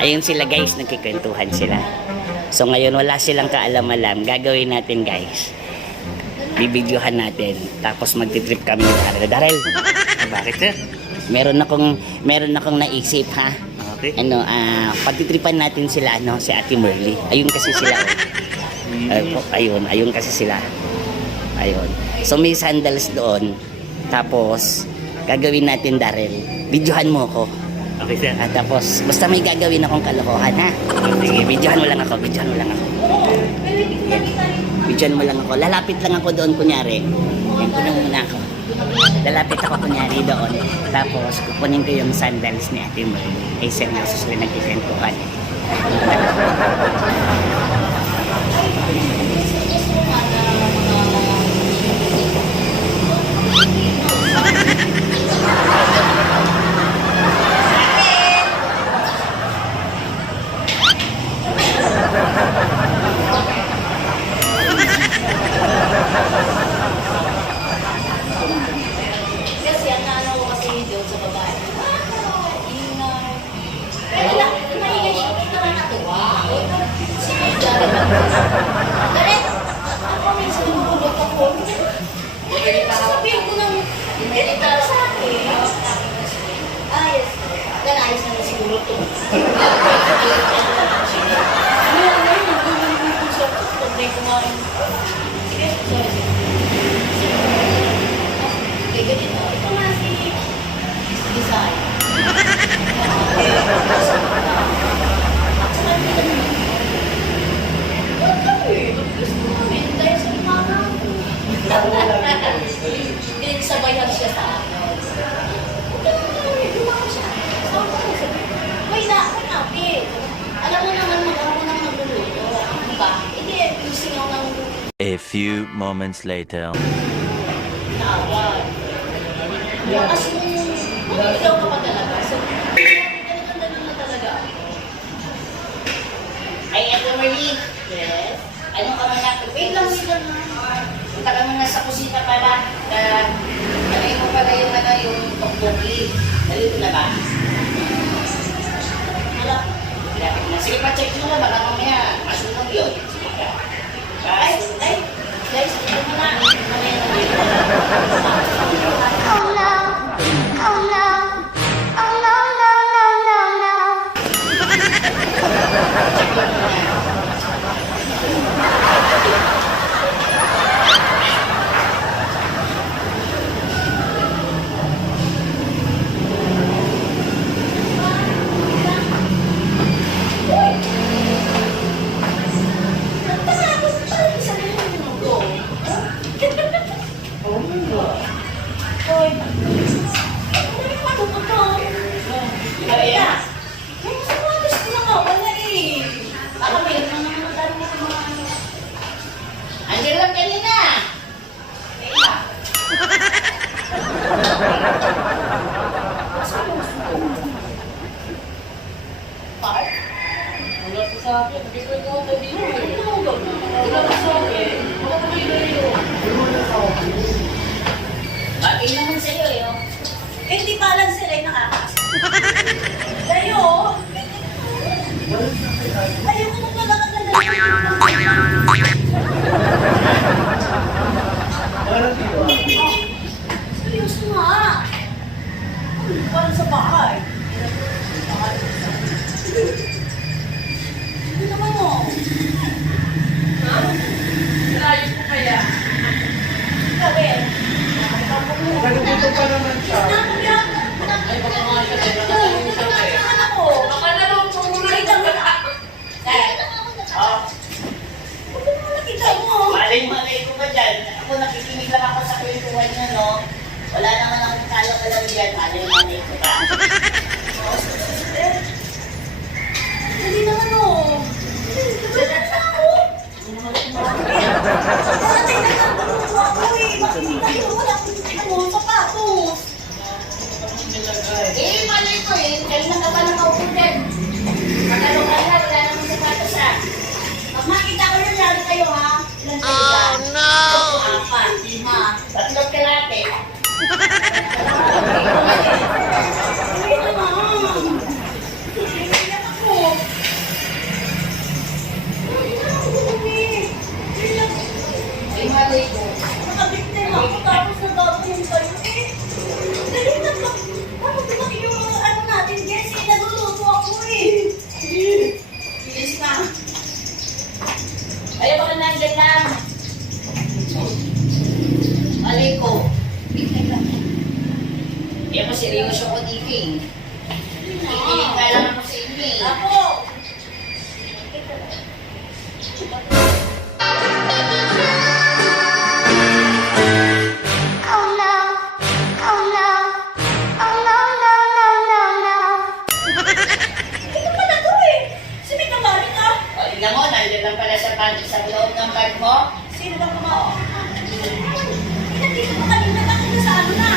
Ayun sila guys, nagkikwentuhan sila. So ngayon wala silang kaalam-alam. Gagawin natin guys. Bibidyohan natin. Tapos magti-trip kami ni Darrell. Darrell! Bakit sir? Meron akong naisip ha. Okay. Pagtitripan natin sila si Ate Merly. Ayun kasi sila. Ayun kasi sila. Ayun. So may sandals doon. Tapos gagawin natin Darrell. Videohan mo ko. Okay sir. Tapos basta may gagawin akong kalokohan ha. Sige, videohan mo lang ako. Videohan mo lang ako. Lalapit lang ako doon kunyari. Yan, kunin muna ako. Lalapit ako kunyari doon. Tapos kukunin ko yung sandals ni Ate Merly. Ay seryoso sila nagkikwentuhan. Kasi ang nanaw ko kasi doon sa babae. Ingay. Kaya lang, maingay siya. Hindi naman natuwa. Direct, ako minsan nabulot ako. Sabihin ko nang, ganit ka sa akin. Ayos. Ganayos naman siguro ito. Ano yan na yun? Nagulong ko siya. Pag may kumain. Sige, sorry. Okay, ganito. Ito nga si Design. Okay. At saka kita naman. Huwag kami. Gusto namin. Dahil sa mga pinagsabayan siya sa akin. Huwag kami. Lumaka siya. May naapit. Alam mo naman ako nang nagluluto. Ano ba? Hindi, pising ako ng A few moments later. naawad. Kasi kung ikaw ka pa talaga, so, ganun na talaga. Ay, Ate Merly. Yes? Ano ka muna? Wait lang. Punta ka muna sa kusina pala. Ano mo pala yung tokboki. Nalito na ba? Wala. Sige, pa-check nyo na. Baka mamaya masunog yun. Sige ka. Guys, ito mo na. Oh no. Oh no. Oh no, no, no, no, no. Andiyan lang kanina. Wala ko sa akin. Hindi ko ito sabihin. Wala ko sa akin. Bagay naman sa'yo eh. Eh, hindi pa lang sila yung nakakasama. Sa'yo, ayoko nung nagkakaganda. Seryoso nga. Parang sa bahay. Ano naman mo? Ha? Ayos mo kaya? Ikaw eh. Nagbuto pa naman siya. Ay, baka nga siya. Ako. Baka na lang pumulay lang ako. Huwag mo nakita mo. Malay ko ba dyan? Ako nakikinig lang ako sa kwentuhan niya, no? Wala naman akong kalaw-kalaw dyan. Malay ko ba? Hindi naman o. Hindi naman ako. Dati nagkakaroon ako eh. Bakit hindi tayo wala akong sapatos? Eh, malay ko eh. Kaya ka pa nakaupo dyan. Magkano-kala, wala namang sapatos ah. Pag makita ko yun, lalo kayo ha. Ilan kayo dyan? Oh no! 4, 5, 6. 3 kalate. Hindi naman. Hindi ako. Nandiyan lang pala sa loob ng bag mo. Sino bang kumao? Nandito mo kanina, bakit na sa ano na?